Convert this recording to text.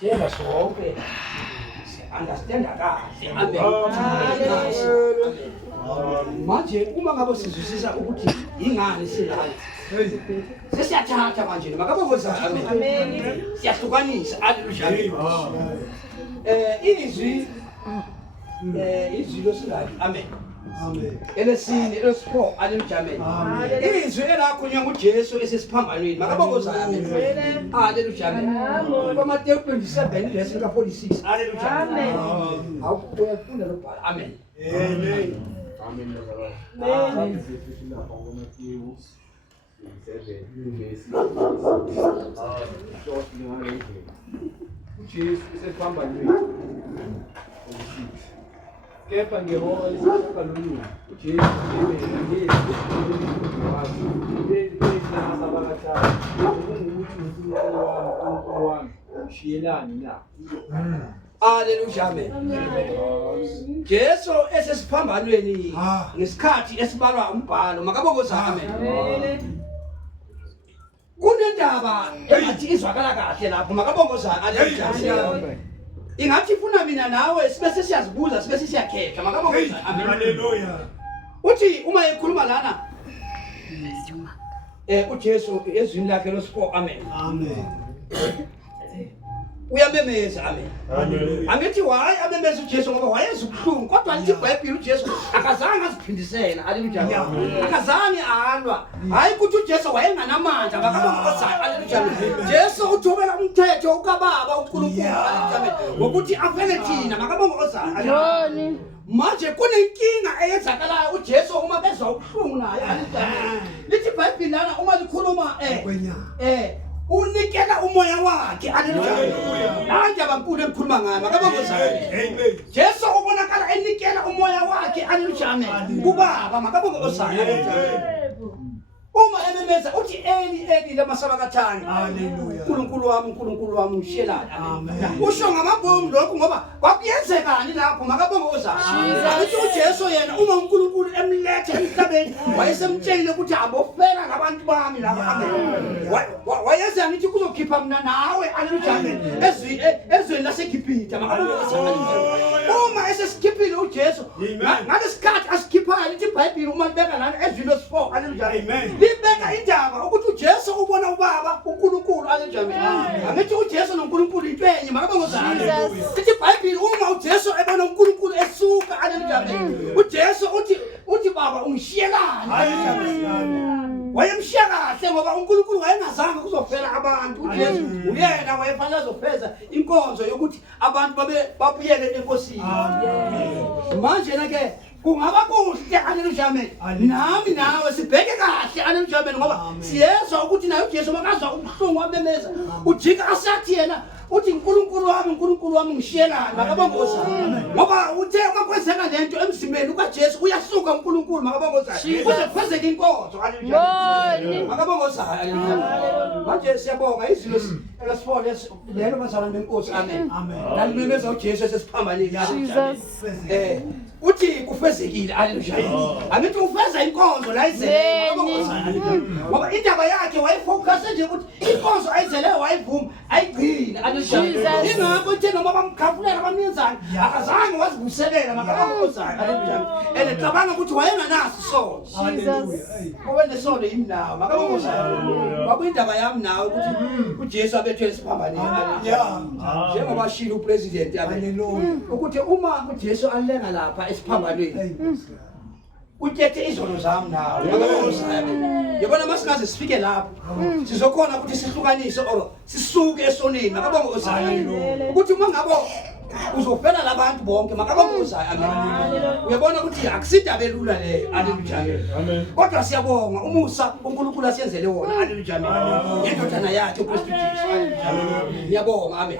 Jenga sonke understand kahle. Amen. Manje uma ngabe sizwisisa ukuthi ingani silala. Sesiyathatha manje makaboza amen. Siyahlukanisa haleluya. Izwi izwi losilala amen. Amen. Elesini elesipho alimjameni. Izwi elakhulunywa nguJesu esesiphambanweni makaboza amen. Haleluya amen. KwaMateyu 27 verse 46. Haleluya amen. Awufunda lokubhala amen. Amen. Amen. Amen. uJesu esephambanweni kepha ngehora lesishagalolunye uJesu uNkulunkulu wami ushiyelani na. Haleluya amen. Jesu esesiphambanweni ngesikhathi esibalwa umbhalo makabokoza amen. Kunendaba engathi izwakala kahle lapho makabongoza haleluya. Ingathi ifuna mina nawe sibe sesiyazibuza sibe sesiyakhetha makabongoza amen. Haleluya. Uthi uma ekhuluma lana uJesu ezwini lakhe losipho amen. Amen. Uyamemeza amen. Haleluya. Angithi why amemeza uJesu ngoba wayeza ubuhlungu kodwa lithi iBhayibheli uJesu akazange aziphindisela haleluya. Akazange alwa. Hayi ukuthi uJesu wayenganamandla makabongoza haleluya. Jesu uthobela umthetho ukaBaba uNkulunkulu haleluya. Ngokuthi afele thina makabongoza haleluya. Manje kunenkinga eyenzakalayo uJesu uma bezwa ubuhlungu naye haleluya. Lithi iBhayibheli lana uma likhuluma unikela umoya wakhe haleluya. Manje abankulu engikhuluma ngayo makabongoza amen. Jesu ubonakala enikela umoya wakhe haleluya amen. Kubaba makabongoza haleluya. Uma ememeza uthi eli lamasabakathani haleluya. uNkulunkulu wami ushiyelani amen. Usho ngamabombo lokho ngoba kwakuyenzekani lapho makabongoza. Ukuthi uJesu yena uma uNkulunkulu emlethe emhlabeni wayesemtshela ukuthi abofela ngabantu bami laba amen. Wayenza ngithi kuzokhipha mina nawe haleluya amen. Ezweni laseGibhithe makabongoza haleluya. Uma esesikhiphile uJesu ngalesikhathi asikhiphayo lithi iBhayibheli uma libeka lana ezweni losipho haleluya amen. Libeka indaba ukuthi uJesu ubona uBaba uNkulunkulu haleluya amen. Angithi uJesu noNkulunkulu intwenye makabongoza haleluya. Lithi iBhayibheli uma uJesu ebona uNkulunkulu esuka haleluya amen. uJesu uthi Baba ungishiyelani haleluya amen. Wayemshiya kahle ngoba uNkulunkulu wayengazange kuzofela abantu. uJesu uyena wayefanele azofeza inkonzo yokuthi abantu babuyele enkosini. Manje ke kungaba kuhle haleluya amen. Nami nawe sibheke kahle haleluya amen ngoba siyezwa ukuthi naye uJesu makazwa ubuhlungu wamemeza ujika asathi yena uthi uNkulunkulu wami ngishiyelani makabongoza ngoba uthe makwenzeka lento emzimbeni ukaJesu uyasuka uNkulunkulu makabongoza kuze kufezeke inkonzo haleluya makabongoza haleluya. Manje siyabonga izinto elasifona lelo bazalwane benkosi amen. Lalimemeza uJesu esesiphambaneni haleluya. Uthi kufezekile haleluya. Angithi ufeza inkonzo la izele makabongoza haleluya. Ngoba indaba yakhe wayefocus nje ukuthi inkonzo ayizele wayivuma ayigcina haleluya. Ingakho uthi noma bamkhafulela bamenzani akazange wazibuselela makabongoza haleluya. Cabanga ukuthi wayenganaso isono haleluya. Owenesono yimi nawe makabongoza haleluya. Kwakuyindaba yami nawe ukuthi uJesu abethwe esiphambaneni haleluya. Njengoba shilo upresident haleluya ukuthi uma uJesu alenga lapha esiphambanweni uthethe izono zami nawe makabongoza amen. Yabona masingaze sifike lapho sizokhona ukuthi sihlukanise or sisuke esoneni makabongoza haleluya. Ukuthi uma ngabo uzofela labantu bonke makabongoza amen. Uyabona ukuthi akusindaba elula leyo haleluya amen. Kodwa siyabonga umusa uNkulunkulu asiyenzele wona haleluya amen. Indodana yakhe uKristu Jesu haleluya. Ngiyabonga amen.